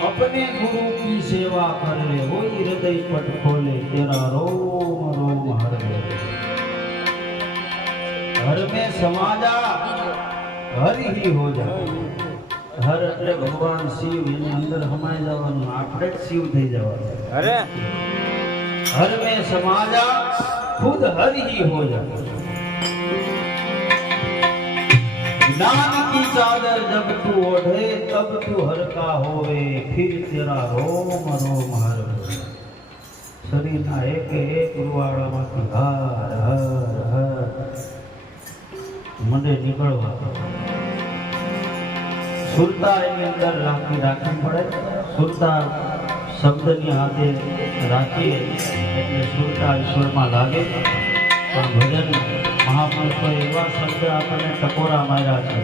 अपने गुरु की सेवा कर ले, वही हृदय पट खोले, तेरा रोम रोम हर ले। हर में समा जा, हर ही हो जा। हर એટલે ભગવાન શિવ એની અંદર સમાઈ જવાનું, આપણે જ શિવ થઈ જવાનું। અરે हर में समा जा, खुद हर ही हो जा। ज्ञान की चादर जब तू ओढ़े, तब तू हर का होवे, फिर तेरा रोम रोम हर होवे। शरीरना एक एक रुवाड़ामांथी हर हर हर મને નીકળવા સુરતા એની અંદર રાખવી પડે। સુરતા શબ્દની હાથે રાખીએ એટલે સુરતા ઈશ્વરમાં લાગે। પણ ભજન મહાપુરુષોએ એવા શબ્દ આપણને ટકોરા માર્યા છે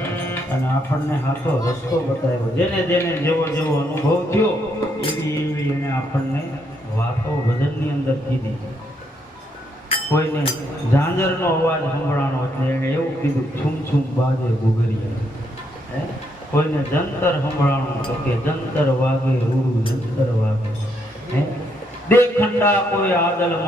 અને આપણને હાથો રસ્તો બતાવ્યો। જેને જેને જેવો જેવો અનુભવ થયો એવી એવી એને આપણને વાતો ભજનની અંદર કીધી। કોઈને ઝાંઝરનો અવાજ સંભળાણો એટલે એણે એવું કીધું છૂમ છૂમ બાજે ઘૂઘરીયા। કોઈને જંતર સંભળાણો તો કે જંતર વાગે રૂડું જંતર વાગે। દે ખંડા કોઈ આદલમાં